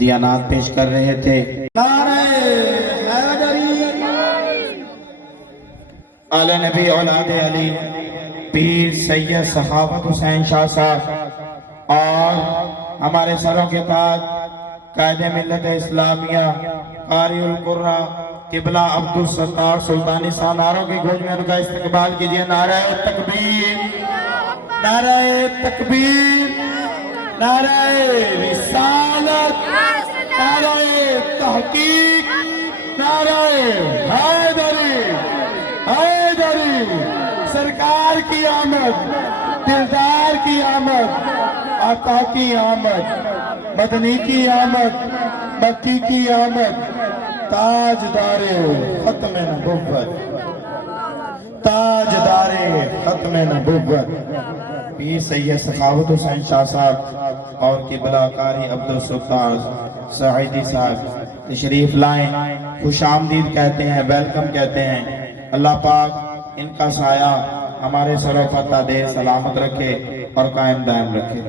دیانات پیش کر رہے تھے۔ نعرہ حیدری، آل نبی اولاد علی، پیر سید سخاوت حسین شاہ صاحب اور ہمارے سروں کے تاج قائد ملت اسلامیہ قاری القرآن قبلہ عبدالستار سلطانی صاحب، نعروں کی گونج میں ان کا استقبال کیجئے۔ نعرہ تکبیر، نعرہ تکبیر، نعرہ رسالت، نعرہ تحقیق، نعرہ حیدری، حیدری۔ سرکار کی آمد، دلدار کی آمد، آقا کی آمد، مدنی کی آمد، مکی کی آمد، تاجدار ختم نبوت، تاجدار ختم نبوت پیر سید سخاوت حسین شاہ صاحب اور قبلہ قاری عبدالستار سعیدی صاحب تشریف لائیں، خوش آمدید کہتے ہیں، ویلکم کہتے ہیں۔ اللہ پاک ان کا سایہ ہمارے سر و فتح دے، سلامت رکھے اور قائم دائم رکھے۔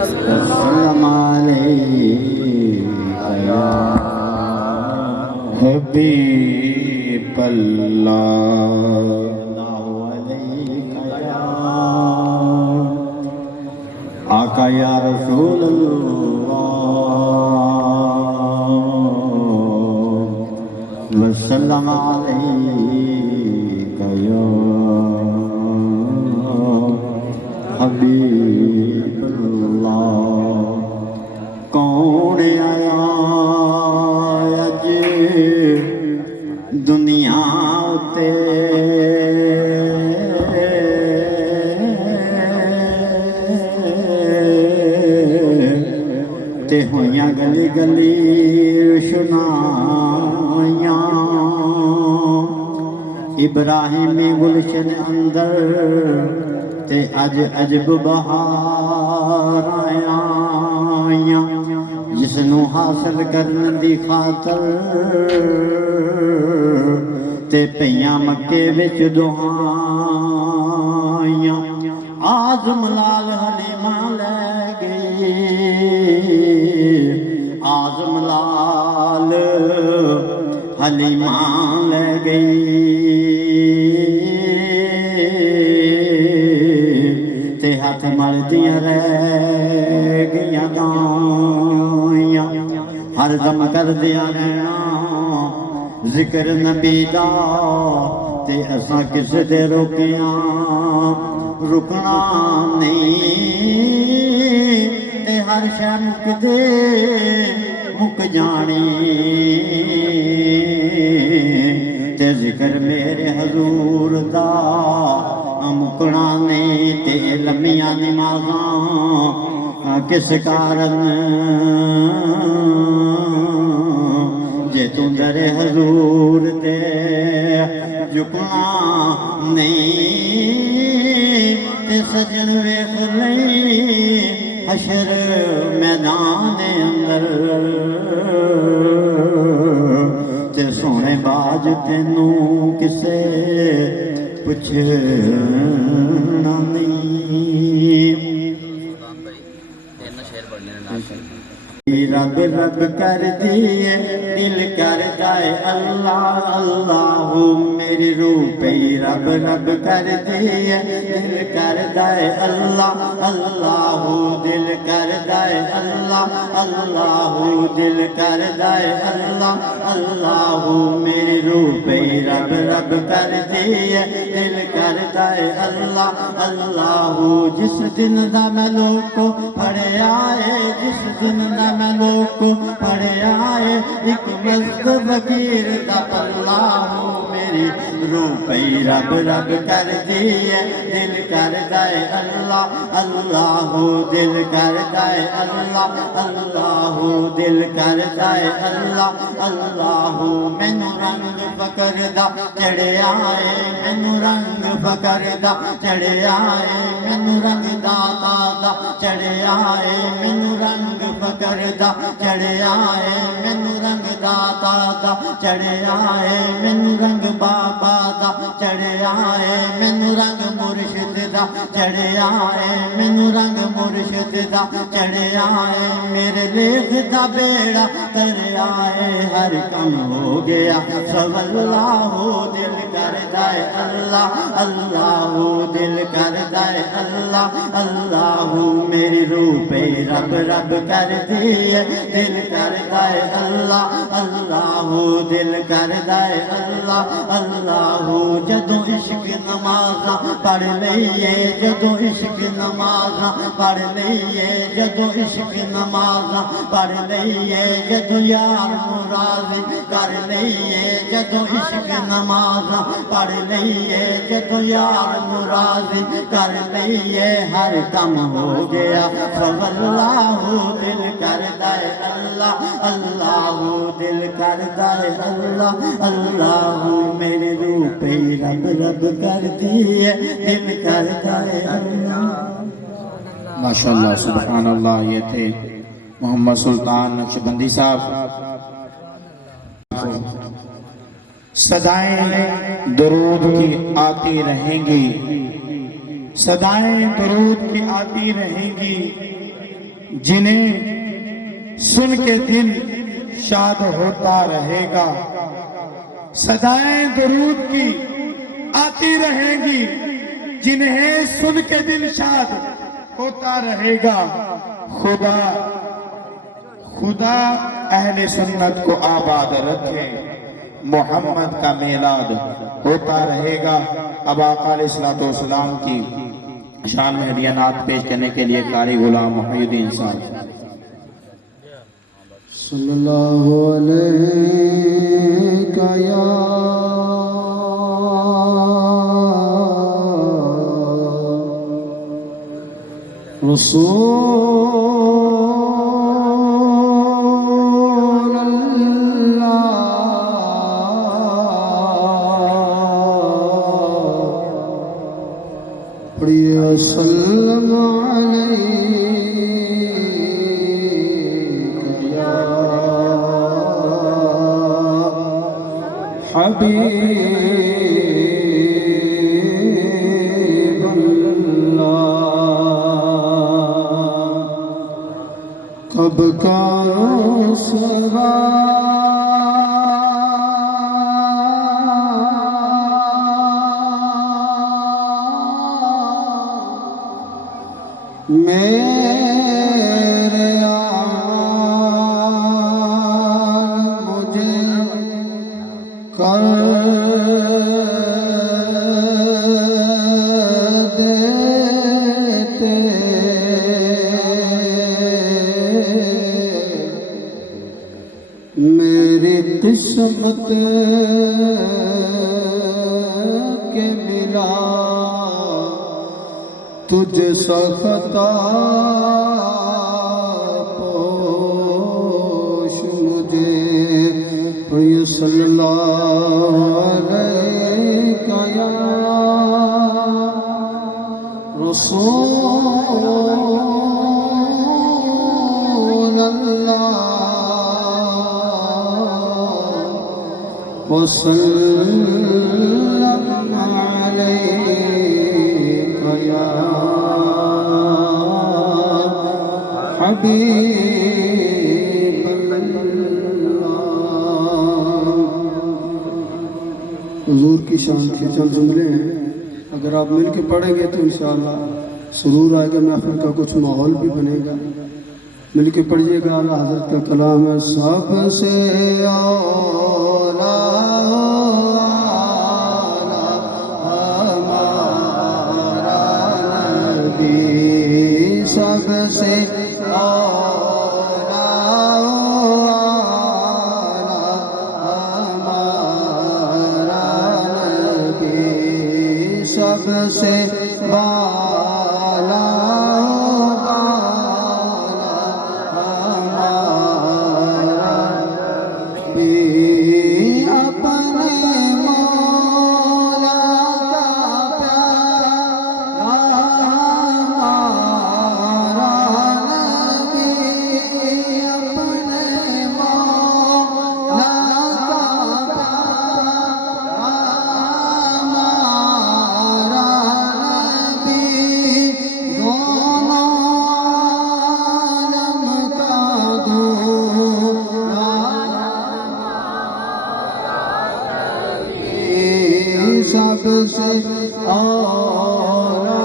السلام علیکم یا حبیب اللہ، آقا یا رسول اللہ، وسلم علیکہ یا حبیب اللہ۔ کون آیا اج دنیا تے تے ہویاں گلی گلی روشنائیاں، ابراہیمی گلشن اندر تے اج عجب بہار آیاں، جس نو حاصل کرن دی خاطر تے پیاں مکے وچ دعائیاں۔ آزم لال حلیمہ لے گئی، آزم لال حلیمہ لے گئی، تے ہاتھ ملدیاں رہ گئیاں دائیاں، ہر دم کر دیا رہنا ذکر نبی دا، تے اساں کس دے روکیاں رکنا نہیں، تے ہر شے مک دے مک جانی، تے ذکر میرے حضور دا مکنا نہیں، تے لمیاں نمازاں کس کارن جے توں در حضور تے جھکنا نہیں، تے سجن ویکھ لئی حشر میدان اندر، تے سونے باج تینوں کسے پوچھنا نہیں۔ رب رب کر دیے دل کر جائے اللہ اللہ، میری روح پہ رب رب کر دیے دل کر جائے اللہ اللہ، دل کر جائے اللہ اللہ، دل کر جائے اللہ اللہ، میری روح پہ رب رب کر دیے دل کر جائے اللہ اللہ۔ جس دن دا میں لوگ کو پڑھے آئے، جس دن دا میں لوگ کو پڑھے آئے، ایک مست فقیر دا پلہ ہوں، میری روح پہ رب رب کر دیے دل کر جائے اللہ اللہ، دل کر جائے اللہ اللہ، دل کر جائے اللہ اللہ۔ مینوں رنگ فقر دا چڑھے آئے، مینوں رنگ فقر دا چڑھے آئے، مینوں رنگ داتا دا چڑھے آئے، مینوں رنگ فقر دا چڑھے آئے، مینوں رنگ داتا دا چڑھے آئے، مینوں رنگ بابا دا چڑھیا ہے مینوں رنگ مرشد دا چڑھیا ہے مینوں رنگ مرشد دا چڑھیا ہے میرے لیخ دا بیڑا تریا ہے ہر کم ہو گیا سب اللہ دل کردا ہے اللہ اللہ دل کردا ہے اللہ اللہ میری روح پہ رب رب کر دی ہے دل کردا ہے اللہ اللہ دل کردا ہے اللہ اللہ جدوں عشق نمازاں پڑھ لئیے جدوں عشق نمازاں پڑھ لئیے جدوں عشق نمازاں پڑھ لئیے جدوں یار راضی کر لئیے جدوں عشق نمازاں پڑھ لئیے جدوں یار راضی کر لئیے ہر کم ہو گیا سب اللہ دل کردا ہے اللہ اللہ دل کردا ہے اللہ اللہ میرے روح پہ رب رب کرتی ہے دل کردا ہے اللہ ماشاءاللہ سبحان اللہ. یہ تھے محمد سلطان نقشبندی صاحب. صدائیں درود کی آتی رہیں گی صدائیں درود کی آتی رہیں گی جنہیں سن کے دل شاد ہوتا رہے گا صدائیں درود کی آتی رہیں گی جنہیں سن کے دل شاد ہوتا رہے گا خدا اہل سنت کو آباد رکھے محمد کا میلاد ہوتا رہے گا. اب آقا علیہ السلام کی شان میں ہدیہ نعت پیش کرنے کے لیے قاری غلام محی الدین صاحب. صلی اللہ علیہ یا رسول اللہ پڑھیے سلم علیک یا حبیب اللہ کب کا سوا میرے آن مجھے کر دیتے میری قسمت کے ملا تجھ سا خطا پوش مجھے پڑھیے صلی اللہ علیہ یا رسول اللہ وسلم علیک یا حبیب اللہ. حضور کی شان کے چند جملے ہیں اگر آپ مل کے پڑھیں گے تو انشاءاللہ سرور آئے گا محفل کا کچھ ماحول بھی بنے گا. مل کے پڑھیے گا. اعلیٰ حضرت کا کلام ہے سب سے اولا ہمارا نبی سب سے اولا ہمارا نبی سب سے بالا مولانا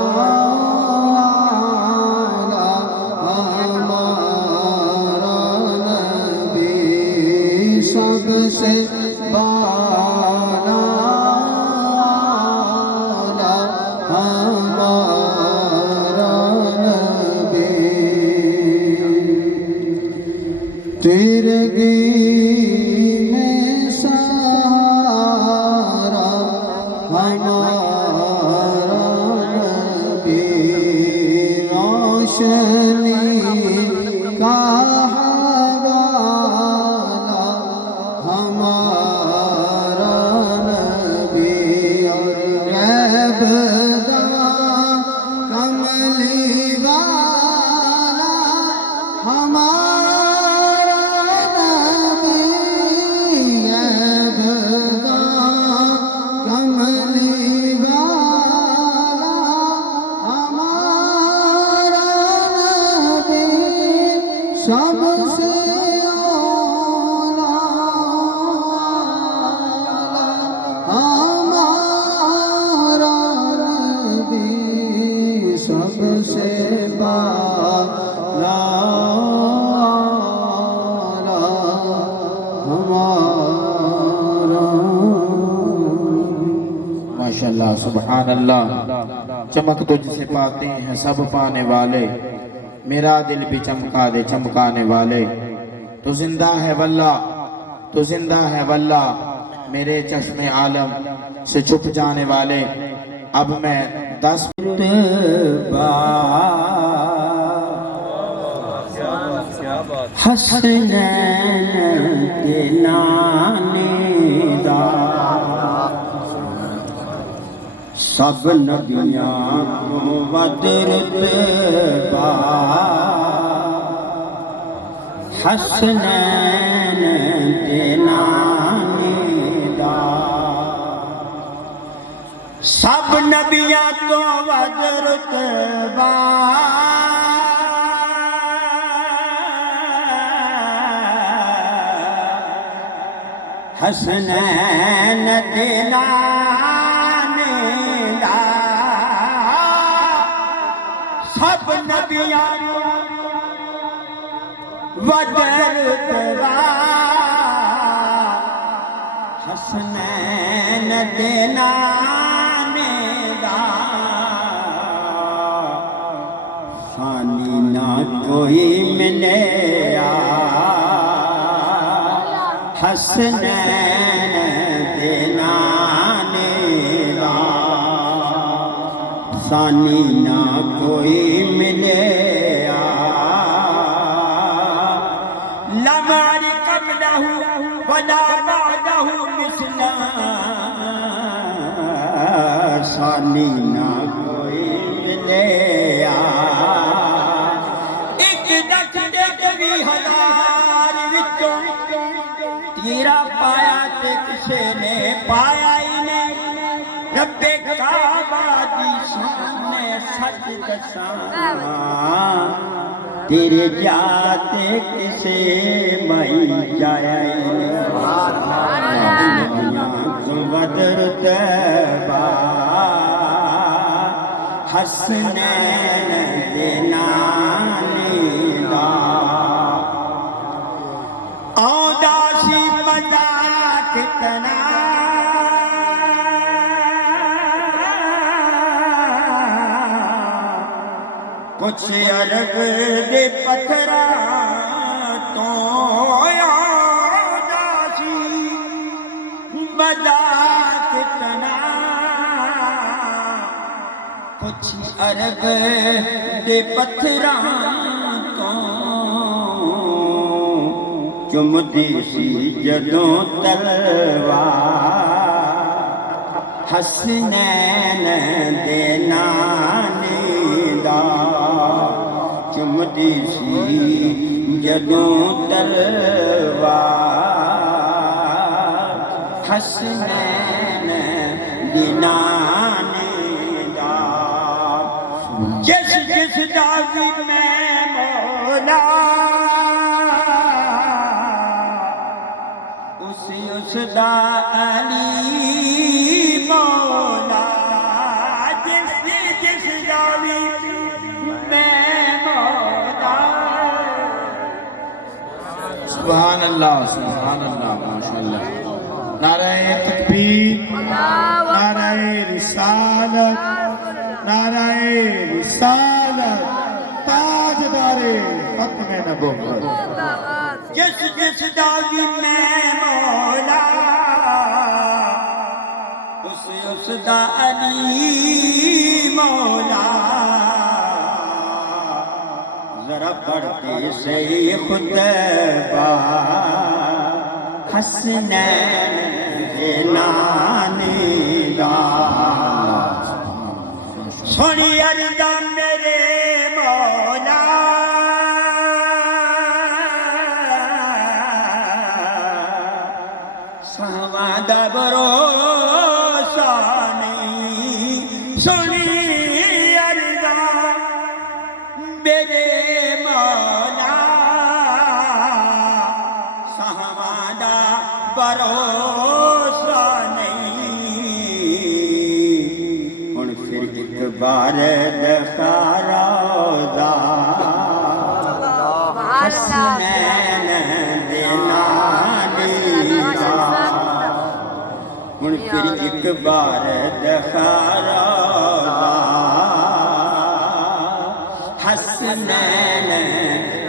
ہمارا نبی سب سے بالا ہمارا نبی تیرگی میں سارا ہمارا نبی روشنی کا حوالہ ہمارا نبی اور غیب داں کملی والا ہمارا نبی غیب داں کملی والا ہمارا نبی سب سے اولا ہمارا نبی سب سے بالا ہمارا ماشاءاللہ سبحان اللہ چمک تجھ سے پاتے ہیں سب پانے والے میرا دل بھی چمکا دے چمکانے والے تو زندہ ہے واللہ تو زندہ ہے واللہ میرے چشم عالم سے چھپ جانے والے اب میں 10 حسنین کے نانے دا سب نبیاں کو ودرتبا حسنین کے نانے دا سب نبیاں کو ودرتبا حسنین دلانے دا سب نبیاں ودرتبا حسنین دلانے دا ثانی نہ کوئی ملے حسنین دلانے دا ثانی نہ کوئی ملے لماری قبلہ ولا بعدہ مثلا ثانی نہ کوئی ملے ایک لکھ 20,000 وچوں تیرا پایا تے کسے نے پایا ہی نہیں رب کعبہ دی سامنے سچ دساں تیرے جاتے کسے مائی جایا ہی نہیں دنیا کو ودرتبا حسنین دلانے دا آندا سی مذاق کنا کچھ عرب دے پتھراں تو آندا سی مذاق کنا کچھ عرب دے پتھراں تو چمدی سی جدوں تلوار حسنین دلانے دا چمدی سی جدوں تلوار حسنین دلانے دا جس جس داغی میں مولا اس دا علی مولا داوی میں مولا سبحان اللہ ماشاءاللہ نعرہ تکبیر نعرہ رسالت نعرہ رسالت تاجدار ختم نبوت جس جس داوی میں مولا اس دا علی مولا ذرا پڑھتے سے خطبہ حسنین نانی دا سونی عرضا میرے مولا سہواں بھروسہ نہیں سونی عرضا میرے مولا سہواں بھروسہ نہیں ہن پھر ایک بار دکھا روضہ حسنین دے نانی دا ہن پھر ایک بار دکھا روضہ حسنین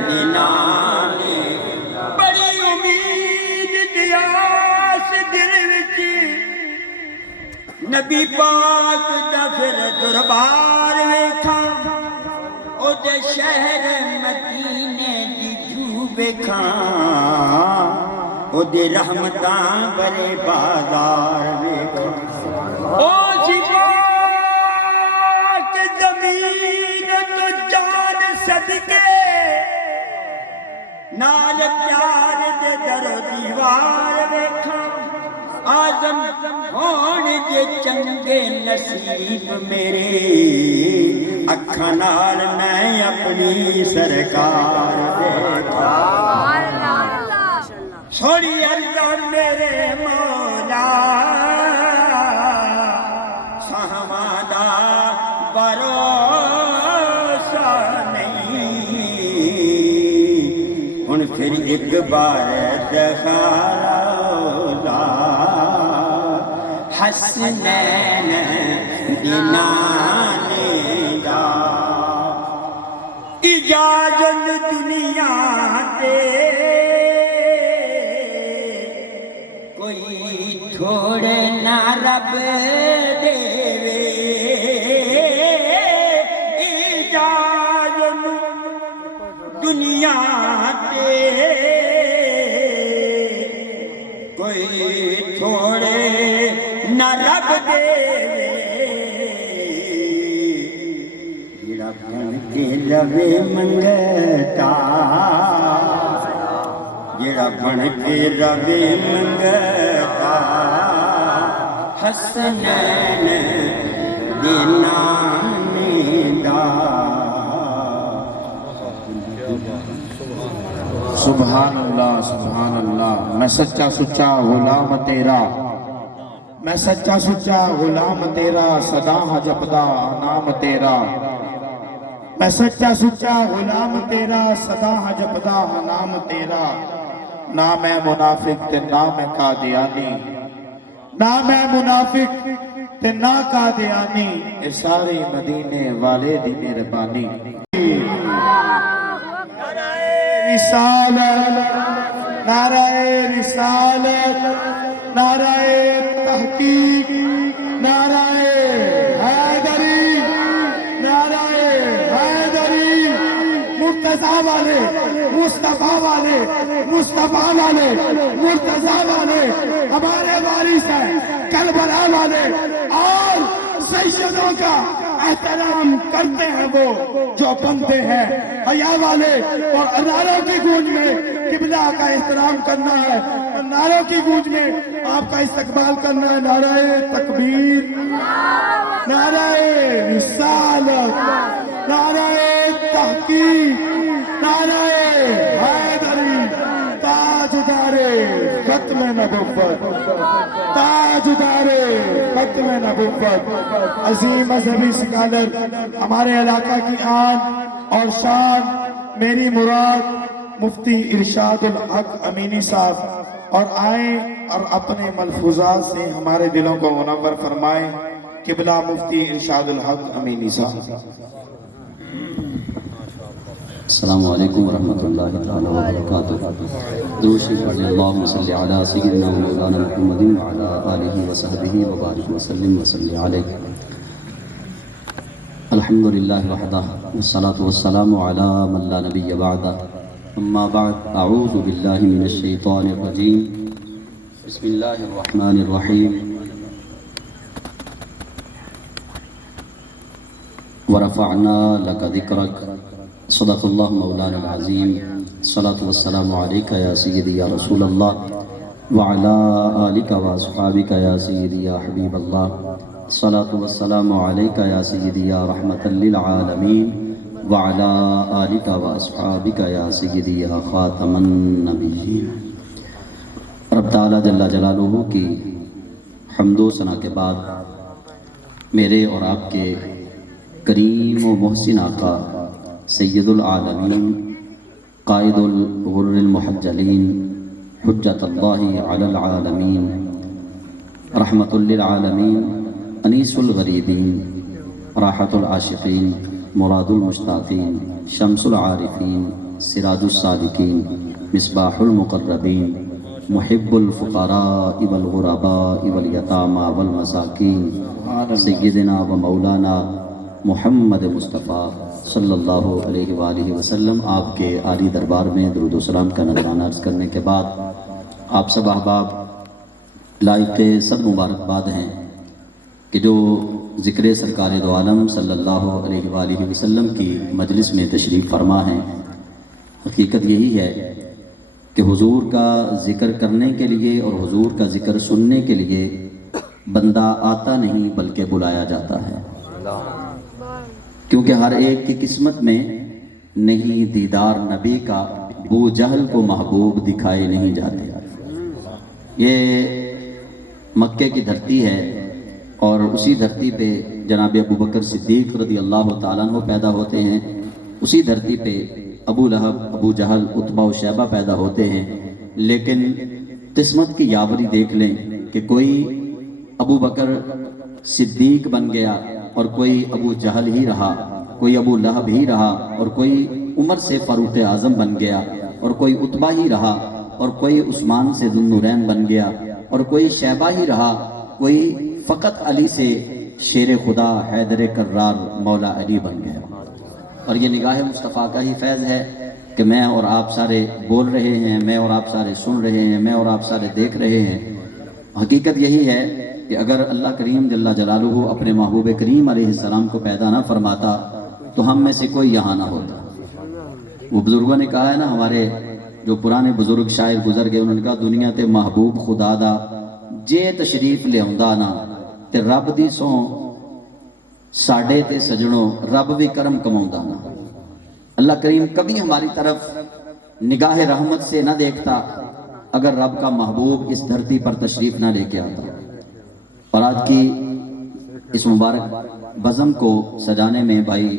دے نانی بڑی امید دی آس دل وچ نبی پاک دا پھر دربار ویکھاں او دے شہر مدینے دی جو ویکھاں او دے رحمتاں بڑے بازار ویکھاں او سی پاک زمین تو جان صدقے نال پیار دے در و دیوار ویکھاں آدم ہون دے چنگے نصیب میرے اکھاں نال میں اپنی سرکار دیکھا سوڑی اللہ میرے مولا سہواں دا بھروسہ نہیں ہن پھر ایک بار دکھا روضہ حسنین دی نانی دا اجازت دنیا تے کوئی تھوڑے نہ رب دے اجازت دنیا تے کوئی تھوڑے نہ رب دے رب کے لوے منگتا جڑا بن کے روے منگتا حسنین دی نانی دا سبحان اللہ میں سچا سچا غلام تیرا میں سچا سچا غلام تیرا سدا جپدا نام تیرا میں سچا سچا غلام تیرا سدا جپدا نام تیرا نہ میں منافق تے نہ میں قادیانی نہ میں منافق تے نہ قادیانی اے سارے مدینے والے دی مہربانی رسالت نعرہ رسالت نعرہ تحقیق نعرہ حیدری نعرہ حیدری مرتضیٰ والے مصطفیٰ والے مصطفیٰ والے مرتضیٰ والے ہمارے وارث ہیں کربلا والے اور سیدوں کا احترام کرتے ہیں وہ جو بنتے ہیں حیا والے اور نعروں کی گونج میں قبلہ کا احترام کرنا ہے اور نعروں کی گونج میں آپ کا استقبال کرنا ہے نعرہ تکبیر نعرہ رسالت نعرہ تحقیق نعرہ حیدری تاجدار ختم نبوت تاج تاجدار ختم نبوت، عظیم مذہبی سکالر، ہمارے علاقہ کی آن اور شان، میری مراد مفتی ارشاد الحق امینی صاحب، اور آئیں اور اپنے ملفوظات سے ہمارے دلوں کو منور فرمائیں۔ قبلہ مفتی ارشاد الحق امینی صاحب۔ السلام علیکم ورحمۃ اللہ تعالی وبرکاتہ۔ درود شریف پڑھیں، اللہم صلی علی سیدنا مولانا محمد وعلی آلہ وصحبہ وبارک وسلم وصلی علیہ۔ الحمدللہ وحدہ والصلاة والسلام علی من لا نبی بعدہ، اما بعد، اعوذ باللہ من الشیطان الرجیم، بسم اللہ الرحمن الرحیم۔ ورفعنا لك ذکرک، صدق اللہ مولانا العظیم۔ الصلاة والسلام علیک یا سیدی یا رسول اللہ، وعلا آلک واصحابک یا سیدی یا حبیب اللہ۔ الصلاة والسلام علیک یا سیدی یا رحمت للعالمین، وعلا آلک واصحابک یا سیدی یا خاتم النبیین۔ رب تعالی جل جلالہ کی حمد و ثنا کے بعد میرے اور آپ کے کریم و محسن آقا سید العالمین، قائد الغر المحجلین، حجت اللہ علی العالمین، رحمت للعالمین، انیس الغریبین، راحت العاشقین، مراد المشتاقین، شمس العارفین، سراج الصادقین، مصباح المقربین، محب الفقراء والغرباء والیتامى والمساکین، سیدنا و مولانا محمد مصطفیٰ صلی اللہ علیہ وآلہ وسلم۔ آپ کے عالی دربار میں درود و سلام کا نذرانہ عرض کرنے کے بعد آپ سب احباب لائق سب مبارکباد ہیں کہ جو ذکر سرکار دو عالم صلی اللہ علیہ وآلہ وسلم کی مجلس میں تشریف فرما ہیں۔ حقیقت یہی ہے کہ حضور کا ذکر کرنے کے لیے اور حضور کا ذکر سننے کے لیے بندہ آتا نہیں بلکہ بلایا جاتا ہے، کیونکہ ہر ایک کی قسمت میں نہیں دیدار نبی کا، ابو جہل کو محبوب دکھائے نہیں جاتے۔ یہ مکے کی دھرتی ہے اور اسی دھرتی پہ جناب ابو بکر صدیق رضی اللہ تعالیٰ عنہ پیدا ہوتے ہیں، اسی دھرتی پہ ابو لہب، ابو جہل، عتبہ و شیبہ پیدا ہوتے ہیں۔ لیکن قسمت کی یاوری دیکھ لیں کہ کوئی ابو بکر صدیق بن گیا اور کوئی ابو جہل ہی رہا، کوئی ابو لہب ہی رہا، اور کوئی عمر سے فاروق اعظم بن گیا، اور کوئی عتبہ ہی رہا، اور کوئی عثمان سے ذو النورین بن گیا، اور کوئی شیبہ ہی رہا، کوئی فقط علی سے شیر خدا حیدر کرار مولا علی بن گیا۔ اور یہ نگاہ مصطفیٰ کا ہی فیض ہے کہ میں اور آپ سارے بول رہے ہیں، میں اور آپ سارے سن رہے ہیں، میں اور آپ سارے دیکھ رہے ہیں۔ حقیقت یہی ہے کہ اگر اللہ کریم جل جلالہ اپنے محبوب کریم علیہ السلام کو پیدا نہ فرماتا تو ہم میں سے کوئی یہاں نہ ہوتا۔ وہ بزرگوں نے کہا ہے نا، ہمارے جو پرانے بزرگ شاعر گزر گئے، انہوں نے کہا دنیا تے محبوب خدا دا جے تشریف لے آندا نا تے رب دی سوں ساڈے تے سجنوں رب بھی کرم کماؤندا نا۔ اللہ کریم کبھی ہماری طرف نگاہ رحمت سے نہ دیکھتا اگر رب کا محبوب اس دھرتی پر تشریف نہ لے کے آتا۔ اور آج کی اس مبارک بزم کو سجانے میں بھائی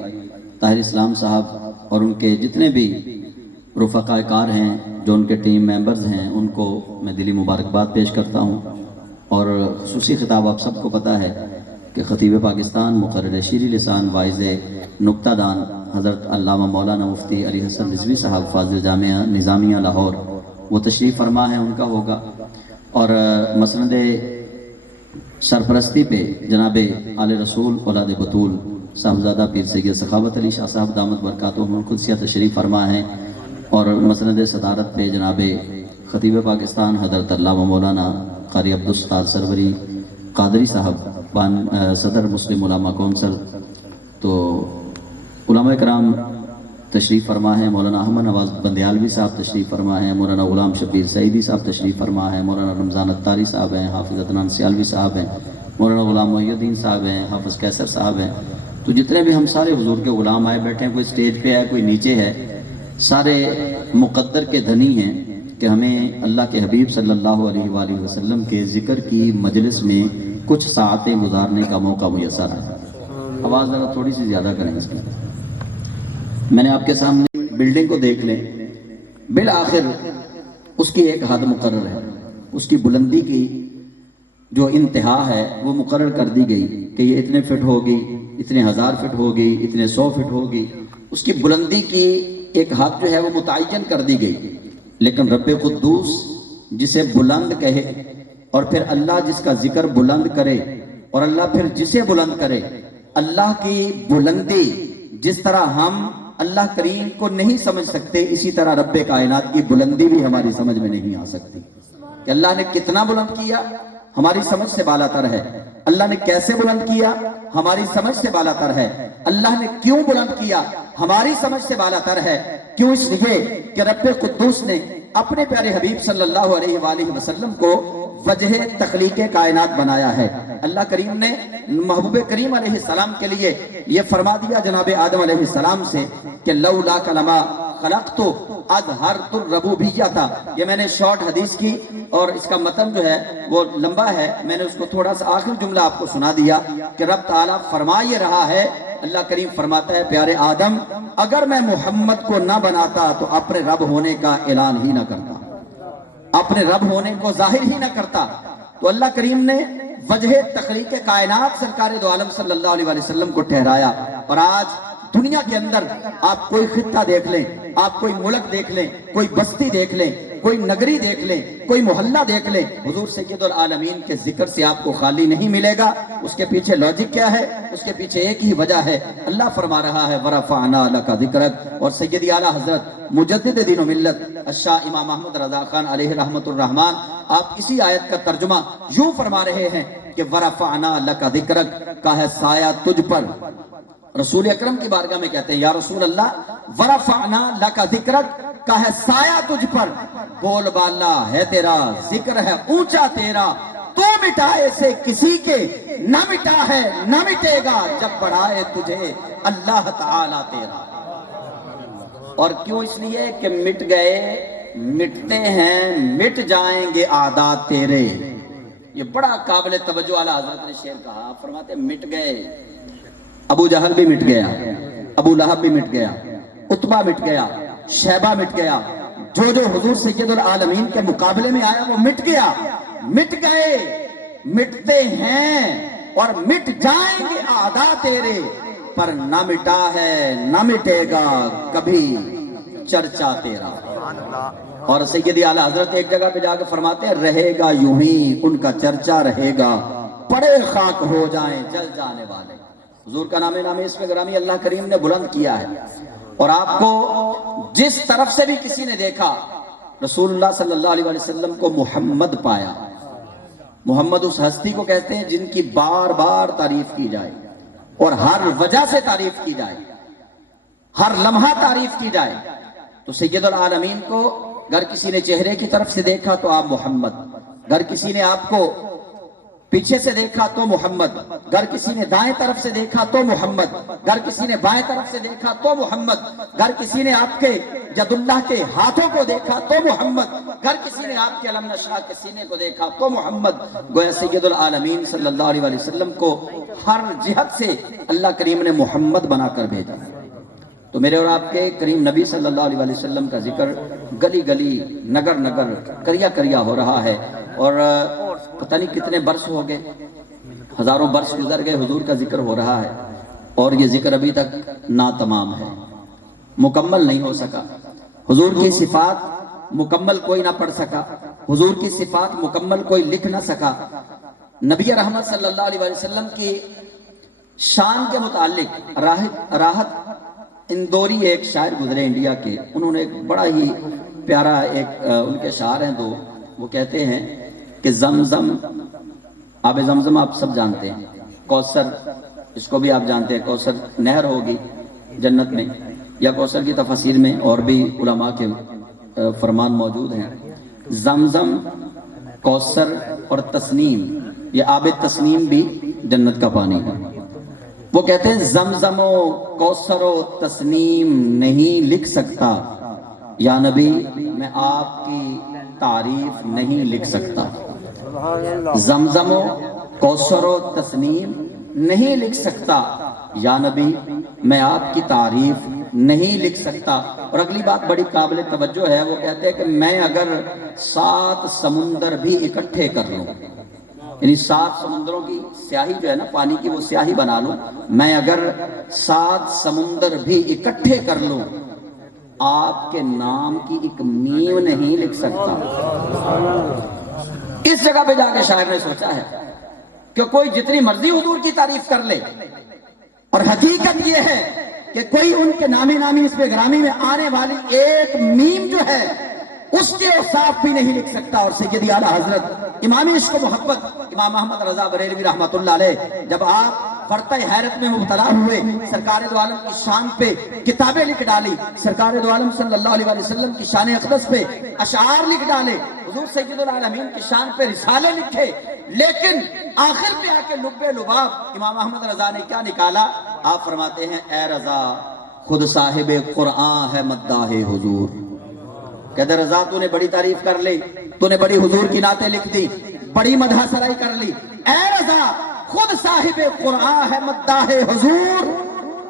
طاہر اسلام صاحب اور ان کے جتنے بھی رفقائے کار ہیں، جو ان کے ٹیم ممبرز ہیں، ان کو میں دلی مبارکباد پیش کرتا ہوں۔ اور خصوصی خطاب آپ سب کو پتہ ہے کہ خطیب پاکستان، مقرر شیریں لسان، واعظ نکتہ دان حضرت علامہ مولانا مفتی علی حسن رضوی صاحب فاضل جامعہ نظامیہ لاہور وہ تشریف فرما ہے، ان کا ہوگا۔ اور مسند سرپرستی پہ جناب آل رسول اولاد بطول صاحبزادہ پیر سید سخاوت علی شاہ صاحب دامت برکاتہم القدسیہ تشریف فرما ہیں۔ اور مسند صدارت پہ جناب خطیب پاکستان حضرت علامہ مولانا قاری عبدالستار سروری قادری صاحب صدر مسلم علماء کونسل، تو علماء کرام تشریف فرما ہے، مولانا احمد نواز بندیالوی صاحب تشریف فرما ہے، مولانا غلام شبیر سعیدی صاحب تشریف فرما ہے، مولانا رمضان اتاری صاحب ہیں، حافظ عدنان سیالوی صاحب ہیں، مولانا غلام محی الدین صاحب ہیں، حافظ کیسر صاحب ہیں۔ تو جتنے بھی ہم سارے حضور کے غلام آئے بیٹھے ہیں، کوئی سٹیج پہ ہے، کوئی نیچے ہے، سارے مقدر کے دھنی ہیں۔ کہ ہمیں اللہ کے حبیب صلی اللہ علیہ وآلہ وسلم کے ذکر کی مجلس میں کچھ ساعتیں گزارنے کا موقع میسر ہے۔ آواز ذرا تھوڑی سی زیادہ کریں اس کی۔ میں نے آپ کے سامنے بلڈنگ کو دیکھ لیں، بالآخر اس کی ایک حد مقرر ہے، اس کی بلندی کی جو انتہا ہے وہ مقرر کر دی گئی کہ یہ اتنے فٹ ہوگی، اتنے 1000 فٹ ہوگی، اتنے 100 فٹ ہوگی۔ اس کی بلندی کی ایک حد جو ہے وہ متعین کر دی گئی، لیکن رب قدوس جسے بلند کہے اور پھر اللہ جس کا ذکر بلند کرے اور اللہ پھر جسے بلند کرے، اللہ کی بلندی جس طرح ہم اللہ کریم کو نہیں سمجھ سکتے، اسی طرح رب کائنات کی بلندی بھی ہماری سمجھ میں نہیں آ سکتی کہ اللہ نے کتنا بلند کیا، ہماری سمجھ سے بالا تر ہے۔ اللہ نے کیسے بلند کیا، ہماری سمجھ سے بالا تر ہے۔ اللہ نے کیوں بلند کیا، ہماری سمجھ سے بالا تر ہے۔ کیوں؟ اس لیے کہ رب قدوس نے اپنے پیارے حبیب صلی اللہ علیہ وآلہ وسلم کو وجہ تخلیق کائنات بنایا ہے۔ اللہ کریم نے محبوب کریم علیہ السلام کے لیے یہ فرما دیا جناب آدم علیہ السلام سے کہ لولا کلمہ خلقت اظہرت الربوبیہ۔ یہ میں نے شارٹ حدیث کی اور اس کا متن جو ہے وہ لمبا ہے، میں نے اس کو تھوڑا سا آخر جملہ آپ کو سنا دیا کہ رب تعالیٰ فرما یہ رہا ہے، اللہ کریم فرماتا ہے پیارے آدم اگر میں محمد کو نہ بناتا تو اپنے رب ہونے کا اعلان ہی نہ کرتا، اپنے رب ہونے کو ظاہر ہی نہ کرتا۔ تو اللہ کریم نے وجہ تخلیق کائنات سرکار دو عالم صلی اللہ علیہ وسلم کو ٹھہرایا، اور آج دنیا کے اندر آپ کوئی خطہ دیکھ لیں، آپ کوئی ملک دیکھ لیں، کوئی بستی دیکھ لیں، کوئی نگری دیکھ لیں، کوئی محلہ دیکھ لیں، حضور سید العالمین کے ذکر سے آپ کو خالی نہیں ملے گا۔ اس کے پیچھے لاجک کیا ہے؟ اس کے پیچھے ایک ہی وجہ ہے، اللہ فرما رہا ہے وَرَفَعْنَا لَكَ ذِكْرَكَ، اور سیدی اعلیٰ حضرت مجدد دین و ملت الشاہ امام احمد رضا خان علیہ رحمت الرحمن آپ اسی آیت کا ترجمہ یوں فرما رہے ہیں کہ وَرَفَعْنَا لَكَ ذِكْرَكَ کا ہے سایہ تجھ پر۔ رسول اکرم کی بارگاہ میں کہتے ہیں یا رسول اللہ وَرَفَعْنَا لَكَ ذِكْرَكَ کا ہے سایہ تجھ پر، بول بالا ہے تیرا، ذکر ہے اونچا تیرا، تو مٹائے سے کسی کے نہ مٹا ہے نہ مٹے گا، جب بڑھائے تجھے اللہ تعالیٰ تیرا۔ اور کیوں؟ اس لیے کہ مٹ گئے مٹتے ہیں، مٹ جائیں گے عادات تیرے۔ یہ بڑا قابل توجہ اعلیٰ حضرت نے شعر کہا، آپ فرماتے ہیں مٹ گئے، ابو جہل بھی مٹ گیا، ابو لہب بھی مٹ گیا، عتبہ مٹ گیا، شیبہ مٹ گیا، جو جو حضور سید العالمین کے مقابلے میں آیا وہ مٹ گیا۔ مٹ گئے، مٹتے ہیں اور مٹ جائیں گے اعداء تیرے، پر نہ مٹا ہے نہ مٹے گا کبھی چرچا تیرا۔ اور سیدی اعلیٰ حضرت ایک جگہ پہ جا کے فرماتے ہیں رہے گا یوں ہی ان کا چرچا رہے گا، پڑے خاک ہو جائیں جل جانے والے۔ حضور کا نام اس میں گرامی اللہ کریم نے بلند کیا ہے، اور آپ کو جس طرف سے بھی کسی نے دیکھا رسول اللہ صلی اللہ علیہ وسلم کو محمد پایا۔ محمد اس ہستی کو کہتے ہیں جن کی بار بار تعریف کی جائے اور ہر وجہ سے تعریف کی جائے، ہر لمحہ تعریف کی جائے۔ تو سید العالمین کو اگر کسی نے چہرے کی طرف سے دیکھا تو آپ محمد، اگر کسی نے آپ کو پیچھے سے دیکھا تو محمد، اگر کسی نے دائیں طرف سے دیکھا تو محمد، اگر کسی نے بائیں طرف سے دیکھا تو محمد، اگر کسی نے آپ کے ید اللہ کے ہاتھوں کو دیکھا تو محمد، اگر کسی نے آپ کے علم نشرہ کے سینے کو دیکھا تو محمد۔ گویا سید العالمین صلی اللہ علیہ وسلم کو ہر جہت سے اللہ کریم نے محمد بنا کر بھیجا۔ تو میرے اور آپ کے کریم نبی صلی اللہ علیہ وسلم کا ذکر گلی گلی نگر نگر کریا کریا ہو رہا ہے، اور پتہ نہیں کتنے برس ہو گئے، ہزاروں برس گزر گئے، حضور کا ذکر ہو رہا ہے، اور یہ ذکر ابھی تک ناتمام ہے، مکمل نہیں ہو سکا۔ حضور کی صفات مکمل کوئی نہ پڑھ سکا، حضور کی صفات مکمل کوئی لکھ نہ سکا۔ نبی رحمت صلی اللہ علیہ وسلم کی شان کے متعلق راحت اندوری ایک شاعر گزرے انڈیا کے، انہوں نے ایک بڑا ہی پیارا ایک ان کے اشعار ہیں دو، وہ کہتے ہیں کہ زمزم، آب زمزم آپ سب جانتے ہیں، کوثر اس کو بھی آپ جانتے ہیں، کوثر نہر ہوگی جنت میں، یا کوثر کی تفاسیر میں اور بھی علماء کے فرمان موجود ہیں۔ زمزم، کوثر اور تسنیم، یہ آب تسنیم بھی جنت کا پانی ہے۔ وہ کہتے ہیں زمزم و کوثر و تسنیم نہیں لکھ سکتا، یا نبی میں آپ کی تعریف نہیں لکھ سکتا، زمزم و کوثر و تسنیم نہیں لکھ سکتا، یا نبی میں آپ کی تعریف نہیں لکھ سکتا۔ اور اگلی بات بڑی قابل توجہ ہے، وہ کہتے ہیں کہ میں اگر 7 سمندر بھی اکٹھے کر لوں، یعنی 7 سمندروں کی سیاہی جو ہے نا، پانی کی وہ سیاہی بنا لوں، میں اگر 7 سمندر بھی اکٹھے کر لوں، آپ کے نام کی ایک میم نہیں لکھ سکتا۔ اس جگہ پہ جا کے شاعر نے سوچا ہے کہ کوئی جتنی مرضی حضور کی تعریف کر لے، اور حقیقت یہ ہے کہ کوئی ان کے نامی اس پہ گرامی میں آنے والی ایک میم جو ہے اس کے اوصاف بھی نہیں لکھ سکتا۔ اور سیدی اعلیٰ حضرت امام عشق و محبت امام محمد رضا بریلوی رحمۃ اللہ علیہ جب آپ فرتہ حیرت میں مبتلا ہوئے، سرکار دو عالم کی شان پہ کتابیں لکھ ڈالی، سرکار دو عالم صلی اللہ علیہ وسلم کی شان اقدس پہ اشعار لکھ ڈالے، حضور سید العالمین کی شان پہ رسالے لکھے، لیکن آخر پہ آ کے لب لباب امام احمد رضا نے کیا نکالا؟ آپ فرماتے ہیں اے رضا خود صاحب قرآن ہے مداح حضور۔ کہتے رضا تو نے بڑی تعریف کر لی، تو نے بڑی حضور کی نعتیں لکھ دی، بڑی مدح سرائی کر لی، اے رضا خود صاحب قرآن ہے مداح حضور،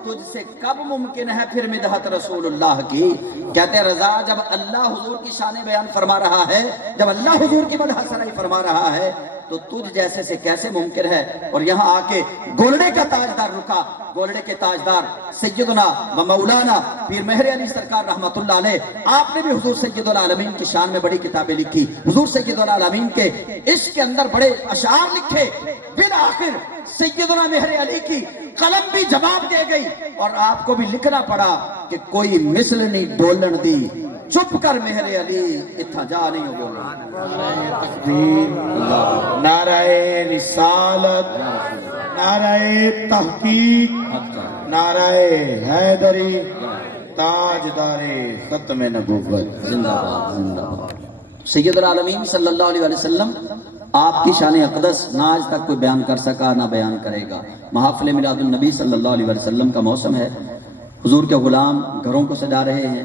تجھ سے کب ممکن ہے پھر مدحت رسول اللہ کی؟ کہتے رضا جب اللہ حضور کی شان بیان فرما رہا ہے، جب اللہ حضور کی مدح سرائی فرما رہا ہے، تو تجھ جیسے سے کیسے ممکن ہے؟ اور یہاں آ کے گولڑے کا تاجدار رکا، گولڑے کے تاجدار سیدنا و مولانا پیر مہر علی سرکار رحمت اللہ علیہ، آپ نے بھی حضور سید العالمین کی شان میں بڑی کتابیں لکھی، حضور سید العالمین کے عشق کے اندر بڑے اشعار لکھے، بالآخر سیدنا مہر علی کی قلم بھی جواب دے گئی، اور آپ کو بھی لکھنا پڑا کہ کوئی مثل نہیں ڈولن دی، چپ کر مہر علی اتھا جا نہیں ہو بولا۔ نعرہ تکبیر، نعرہ رسالت، نعرہ تحقیق، نعرہ حیدری، تاجدار ختم نبوت، زندہ باد زندہ باد۔ سید العالمین صلی اللہ علیہ وسلم آپ کی شان اقدس نہ آج تک کوئی بیان کر سکا نہ بیان کرے گا۔ محافل میلاد النبی صلی اللہ علیہ وسلم کا موسم ہے، حضور کے غلام گھروں کو سجا رہے ہیں،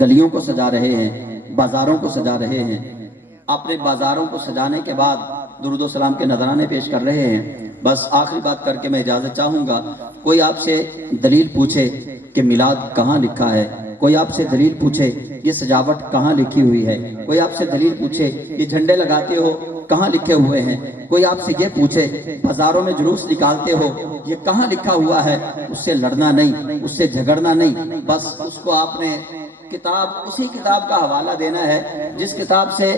گلیوں کو سجا رہے ہیں، بازاروں کو سجا رہے ہیں، اپنے بازاروں کو سجانے کے بعد درود و سلام کے نذرانے پیش کر رہے ہیں۔ بس آخری بات کر کے میں اجازت چاہوں گا، کوئی آپ سے دلیل پوچھے کہ میلاد کہاں لکھا ہے، کوئی آپ سے دلیل پوچھے یہ سجاوٹ کہاں لکھی ہوئی ہے، کوئی آپ سے دلیل پوچھے یہ جھنڈے لگاتے ہو کہاں لکھے ہوئے ہیں، کوئی آپ سے یہ پوچھے بازاروں میں جلوس نکالتے ہو یہ کہاں لکھا ہوا ہے، اس سے لڑنا نہیں، اس سے جھگڑنا نہیں، بس اس کو آپ نے اسی کتاب کا حوالہ دینا ہے جس کتاب سے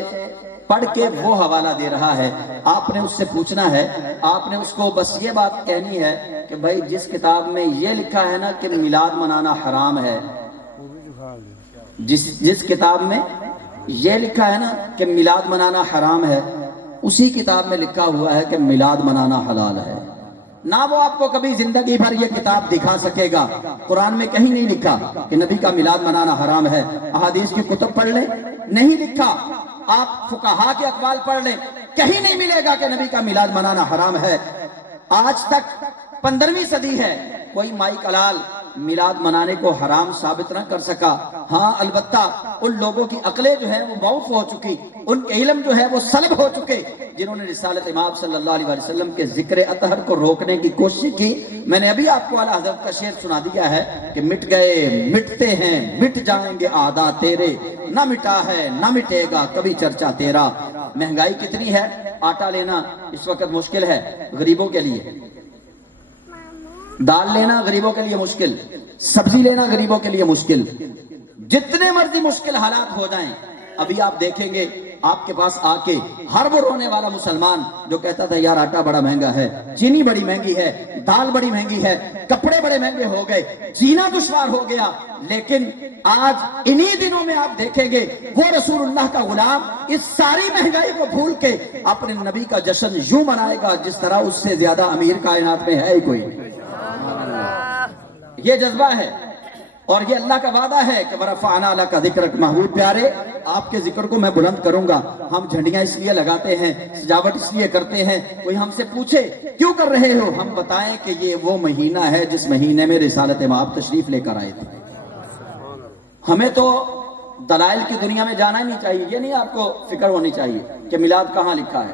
پڑھ کے وہ حوالہ دے رہا ہے، آپ نے اس سے پوچھنا ہے، آپ نے اس کو بس یہ بات کہنی ہے کہ بھائی جس کتاب میں یہ لکھا ہے نا کہ میلاد منانا حرام ہے، جس کتاب میں یہ لکھا ہے نا کہ میلاد منانا حرام ہے، اسی کتاب میں لکھا ہوا ہے کہ میلاد منانا حلال ہے۔ نہ وہ آپ کو کبھی زندگی بھر یہ کتاب دکھا سکے گا، قرآن میں کہیں نہیں لکھا کہ نبی کا میلاد منانا حرام ہے، احادیث کی کتب پڑھ لیں نہیں لکھا، آپ فقہا کے اقوال پڑھ لیں کہیں نہیں ملے گا کہ نبی کا میلاد منانا حرام ہے۔ آج تک 15ویں صدی ہے، کوئی مائی کلال میلاد منانے کو حرام ثابت نہ کر سکا۔ ہاں البتہ ان لوگوں کی عقلیں جو ہیں وہ موف ہو چکی، ان کے علم جو ہے وہ سلب ہو چکے، جنہوں نے رسالت امام صلی اللہ علیہ وسلم کے ذکر اطہر کو روکنے کی کوشش کی۔ میں نے ابھی آپ کو اعلیٰ حضرت کا شعر سنا دیا ہے کہ مٹ گئے مٹتے ہیں مٹ جائیں گے عادات تیرے، نہ مٹا ہے نہ مٹے گا کبھی چرچا تیرا۔ مہنگائی کتنی ہے، آٹا لینا اس وقت مشکل ہے غریبوں کے لیے، دال لینا غریبوں کے لیے مشکل، سبزی لینا غریبوں کے لیے مشکل، جتنے مرضی مشکل حالات ہو جائیں، ابھی آپ دیکھیں گے آپ کے پاس آ کے ہر وہ رونے والا مسلمان جو کہتا تھا یار آٹا بڑا مہنگا ہے، چینی بڑی مہنگی ہے، دال بڑی مہنگی ہے، کپڑے بڑے مہنگے ہو گئے، جینا دشوار ہو گیا، لیکن آج انہی دنوں میں آپ دیکھیں گے وہ رسول اللہ کا غلام اس ساری مہنگائی کو بھول کے اپنے نبی کا جشن یوں منائے گا جس طرح اس سے زیادہ امیر کائنات میں ہے ہی کوئی۔ یہ جذبہ ہے اور یہ اللہ کا وعدہ ہے کہ وَرَفَعْنَا لَكَ ذِكْرَكَ محبوب پیارے، آپ کے ذکر کو میں بلند کروں گا۔ ہم جھنڈیاں اس لیے لگاتے ہیں، سجاوٹ اس لیے کرتے ہیں، کوئی ہم سے پوچھے کیوں کر رہے ہو، ہم بتائیں کہ یہ وہ مہینہ ہے جس مہینے میں رسالت مآب تشریف لے کر آئے تھے۔ ہمیں تو دلائل کی دنیا میں جانا ہی نہیں چاہیے. یہ نہیں آپ کو فکر ہونی چاہیے کہ میلاد کہاں لکھا ہے.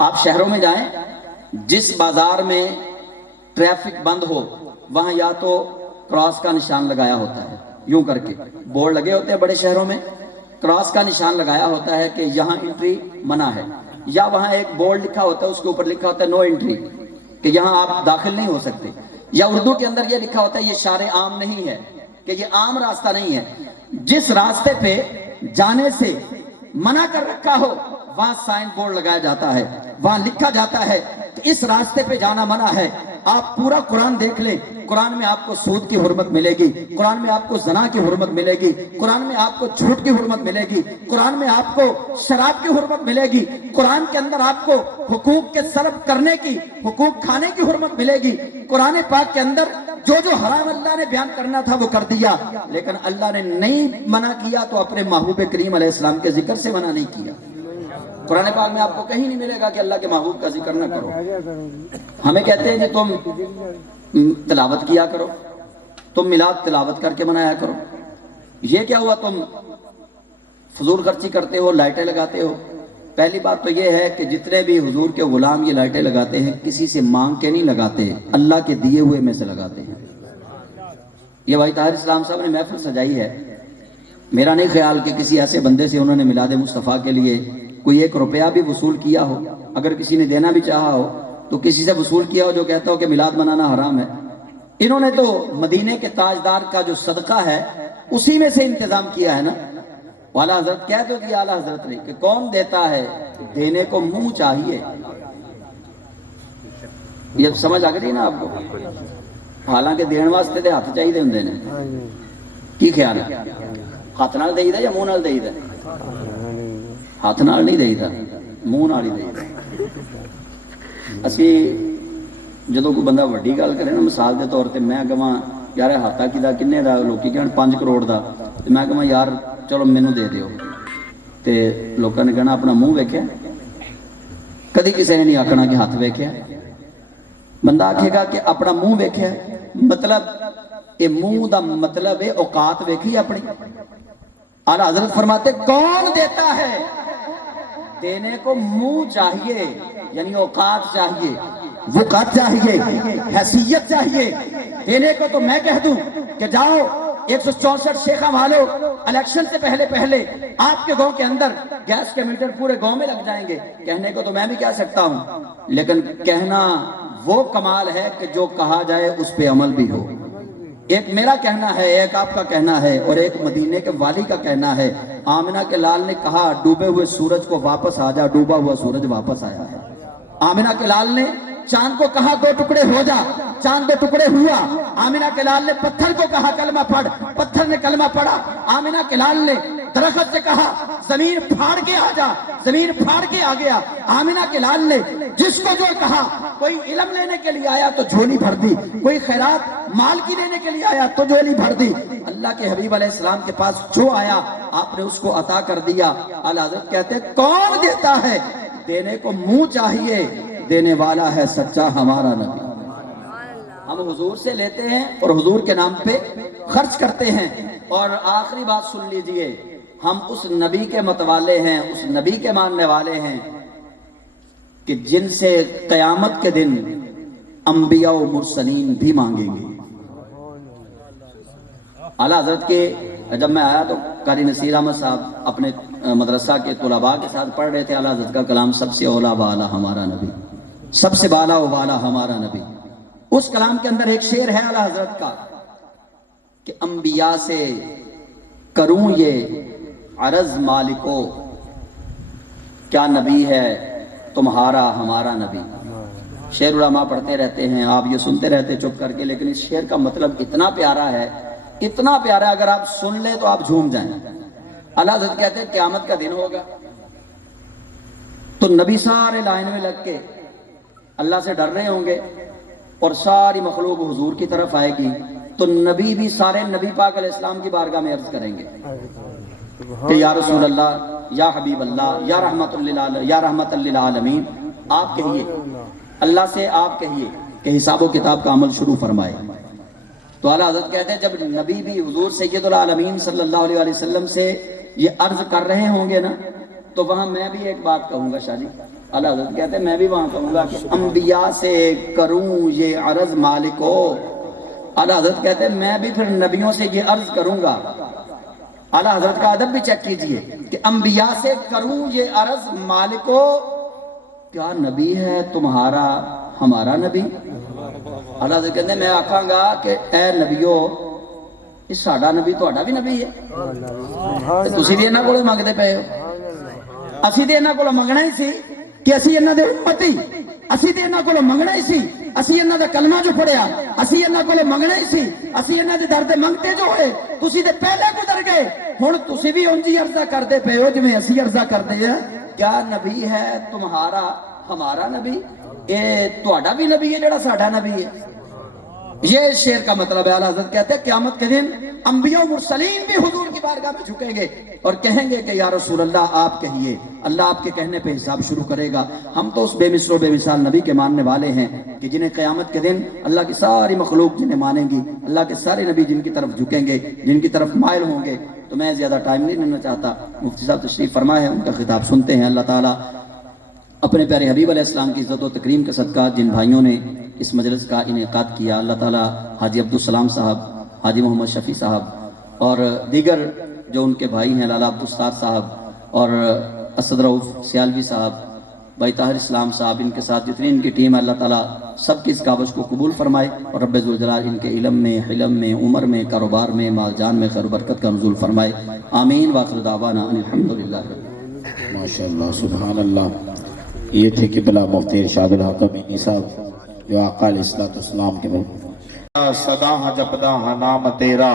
آپ شہروں میں جائیں، جس بازار میں ٹریفک بند ہو وہاں یا تو کراس کا نشان لگایا ہوتا ہے، یوں کر کے بورڈ لگے ہوتے ہیں بڑے شہروں میں، کراس کا نشان لگایا ہوتا ہے کہ یہاں انٹری منع ہے، یا وہاں ایک بورڈ لکھا ہوتا ہے اس کے اوپر لکھا ہوتا ہے نو انٹری، کہ یہاں آپ داخل نہیں ہو سکتے. یا اردو کے اندر یہ لکھا ہوتا ہے یہ شارع عام نہیں ہے، کہ یہ عام راستہ نہیں ہے. جس راستے پہ جانے سے منع کر رکھا ہو وہاں سائن بورڈ لگایا جاتا ہے، وہاں لکھا جاتا ہے کہ اس راستے پہ جانا منع ہے. آپ پورا قرآن دیکھ لیں، قرآن میں آپ کو سود کی حرمت ملے گی، قرآن میں آپ کو زنا کی حرمت ملے گی، قرآن میں آپ کو جھوٹ کی حرمت ملے گی، قرآن میں آپ کو شراب کی حرمت ملے گی، قرآن کے اندر آپ کو حقوق کے صرف کرنے کی، حقوق کھانے کی حرمت ملے گی. قرآن پاک کے اندر جو حرام اللہ نے بیان کرنا تھا وہ کر دیا، لیکن اللہ نے نہیں منع کیا تو اپنے محبوب کریم علیہ السلام کے ذکر سے منع نہیں کیا. قرآن پاک میں آپ کو کہیں نہیں ملے گا کہ اللہ کے محبوب کا ذکر نہ کرو. ہمیں کہتے ہیں کہ تم تلاوت کیا کرو، تم میلاد تلاوت کر کے منایا کرو. یہ کیا ہوا تم فضول خرچی کرتے ہو، لائٹیں لگاتے ہو؟ پہلی بات تو یہ ہے کہ جتنے بھی حضور کے غلام یہ لائٹیں لگاتے ہیں کسی سے مانگ کے نہیں لگاتے، اللہ کے دیے ہوئے میں سے لگاتے ہیں. یہ بھائی طاہر اسلام صاحب نے محفل سجائی ہے، میرا نہیں خیال کہ کسی ایسے بندے سے انہوں نے میلاد مصطفیٰ کے لیے کوئی 1 روپیہ بھی وصول کیا ہو. اگر کسی نے دینا بھی چاہا ہو تو کسی سے وصول کیا ہو جو کہتا ہو کہ میلاد منانا حرام ہے. انہوں نے تو مدینے کے تاجدار کا جو صدقہ ہے اسی میں سے انتظام کیا ہے نا. اعلیٰ حضرت کہہ دو کہ اعلیٰ حضرت نے کہ کون دیتا ہے، دینے کو منہ چاہیے. یہ سمجھ آ گئی نا آپ کو؟ حالانکہ دین واسطے تے ہاتھ چاہیے ہوندے نے. کی خیال ہے؟ ہاتھ نال دئیدا یا منہ نال دئیدا؟ ہاتھ نال نہیں دئیدا، منہ نال ہی دئیدا. اسی جدوں کوئی بندہ وڈی گل کرے نا، مثال دے طور تے میں کہاں یار ہاتھا کیدا کنے دا، لوکی کہن 5 کروڑ دا، تے میں کہاں یار چلو مینوں دے دیو، تے لوکاں نے کہنا اپنا منہ ویکھیا؟ کدی کسی نے نہیں آکھنا کہ ہاتھ ویکھیا. بندہ آکھے گا کہ اپنا منہ ویکھیا، مطلب یہ منہ دا مطلب ہے اوقات ویکھی اپنی. اعلیٰ حضرت فرماتے کون دیتا ہے، دینے کو منہ چاہیے، یعنی اوقات چاہیے، وقت چاہیے، حیثیت چاہیے. دینے کو تو میں کہہ دوں کہ جاؤ 164 شیخہ والو الیکشن سے پہلے آپ کے گاؤں کے اندر گیس کے میٹر پورے گاؤں میں لگ جائیں گے. کہنے کو تو میں بھی کہہ سکتا ہوں، لیکن کہنا وہ کمال ہے کہ جو کہا جائے اس پہ عمل بھی ہو. ایک میرا کہنا ہے، ایک آپ کا کہنا ہے، اور ایک مدینے کے والی کا کہنا ہے. آمنہ کے لال نے کہا ڈوبے ہوئے سورج کو واپس آ جا، ڈوبا ہوا سورج واپس آیا ہے. آمنہ کے لال نے چاند کو کہا 2 ٹکڑے ہو جا، چاند 2 ٹکڑے ہوا. آمنہ کے لال نے پتھر کو کہا کلمہ پڑھ، پتھر نے کلمہ پڑھا. آمنہ کے لال نے درخت سے کہا زمین پھاڑ کے آ جا، زمین پھاڑ کے آ گیا. آمنہ کے لال نے جس کو جو کہا، کوئی علم لینے کے لیے آیا تو جھولی بھر دی، کوئی خیرات مال کی لینے کے لیے آیا تو جھولی بھر دی. اللہ کے حبیب علیہ السلام کے پاس جو آیا آپ نے اس کو عطا کر دیا. اعلیٰ حضرت کہتے ہیں کون دیتا ہے، دینے کو منہ چاہیے، دینے والا ہے سچا ہمارا نبی. ہم حضور سے لیتے ہیں اور حضور کے نام پہ خرچ کرتے ہیں. اور آخری بات سن لیجئے، ہم اس نبی کے متوالے ہیں، اس نبی کے ماننے والے ہیں کہ جن سے قیامت کے دن انبیاء و مرسلین بھی مانگیں گے. اعلیٰ حضرت کے جب میں آیا تو قاری نصیر احمد صاحب اپنے مدرسہ کے طلباء کے ساتھ پڑھ رہے تھے اعلیٰ حضرت کا کلام سب سے اولا والا ہمارا نبی، سب سے بالا و والا ہمارا نبی. اس کلام کے اندر ایک شعر ہے اعلیٰ حضرت کا کہ انبیاء سے کروں یہ عرض مالکو، کیا نبی ہے تمہارا ہمارا نبی. شعر علماء پڑھتے رہتے ہیں، آپ یہ سنتے رہتے چپ کر کے، لیکن اس شعر کا مطلب اتنا پیارا ہے، اتنا پیارا، اگر آپ سن لیں تو آپ جھوم جائیں. اعلیٰ حضرت کہتے ہیں قیامت کا دن ہوگا تو نبی سارے لائن میں لگ کے اللہ سے ڈر رہے ہوں گے اور ساری مخلوق حضور کی طرف آئے گی، تو نبی بھی سارے نبی پاک علیہ السلام کی بارگاہ میں عرض کریں گے کہ یا رسول اللہ، یا حبیب اللہ، یا رحمت للعالمین، آپ کہیے اللہ سے، آپ کہیے کہ حساب و کتاب کا عمل شروع فرمائے. تو اعلیٰ حضرت کہتے ہیں جب نبی بھی حضور سید العالمین صلی اللہ علیہ وآلہ وسلم سے یہ عرض کر رہے ہوں گے نا تو وہاں میں بھی ایک بات کہوں گا شاہ جی. اعلیٰ حضرت کہتے ہیں میں بھی وہاں کہوں گا کہ انبیاء سے کروں یہ عرض مالکو. اعلیٰ حضرت کہتے ہیں میں بھی پھر نبیوں سے یہ عرض کروں گا. اعلیٰ حضرت کا ادب بھی چیک کیجئے کہ انبیاء سے کروں یہ عرض مالکو، کیا نبی ہے تمہارا ہمارا نبی؟ اعلیٰ حضرت کہتے ہیں میں آکھاں گا کہ اے نبیو یہ ساڈا نبی تہاڈا بھی نبی ہے تے تسی بھی انہاں کولوں منگدے پئے ہو. اسی تے انہاں کولوں منگنا ہی سی کہ اسی انہاں دے امتی، اسی تے انہاں کولوں منگنا ہی سی اسی انہاں دا کلمہ جو پڑھیا، اسی انہاں کولوں منگنا ہی سی اسی انہاں دے درد منگتے جو ہوئے. تسی تے پہلے گزر گئے، ہن تسی بھی انجی عرضہ کردے پئے ہو جویں اسی عرضہ کردے ہیں. کیا نبی ہے تمہارا ہمارا نبی؟ اے تہاڈا بھی نبی ہے جڑا ساڈا نبی ہے. یہ شعر کا مطلب ہے. اعلیٰ حضرت کہتے ہیں قیامت کے دن انبیاء و مرسلین بھی حضور کی بارگاہ میں جھکیں گے اور کہیں گے کہ یا رسول اللہ آپ کہیے. اللہ آپ کے کہنے پہ حساب شروع کرے گا. ہم تو اس بے مثل و بے مثال نبی کے ماننے والے ہیں کہ جنہیں قیامت کے دن اللہ کی ساری مخلوق جنہیں مانیں گی، اللہ کے سارے نبی جن کی طرف جھکیں گے، جن کی طرف مائل ہوں گے. تو میں زیادہ ٹائم نہیں لینا چاہتا. مفتی صاحب تشریف فرما ہے، ان کا خطاب سنتے ہیں. اللہ تعالیٰ اپنے پیارے حبیب علیہ السلام کی عزت و تکریم کے صدقہ جن بھائیوں نے اس مجلس کا انعقاد کیا، اللہ تعالیٰ حاجی عبدالسلام صاحب، حاجی محمد شفیع صاحب اور دیگر جو ان کے بھائی ہیں، لالا عبدالستار صاحب اور اسد رؤف سیالوی صاحب، بھائی طاہر اسلام صاحب، ان کے ساتھ جتنی ان کی ٹیم ہے، اللہ تعالیٰ سب کی اس کاوش کو قبول فرمائے اور رب ذوالجلال ان کے علم میں، حلم میں، عمر میں، کاروبار میں، مال جان میں خیر و برکت کا نزول فرمائے. آمین. وآخر دعوانا ان الحمدللہ. ماشاءاللہ سبحان اللہ. یہ تھے قبلہ مفتی ارشاد الحق امینی صاحب جو آقا علیہ الصلوۃ والسلام کے صدا جپدا نام تیرا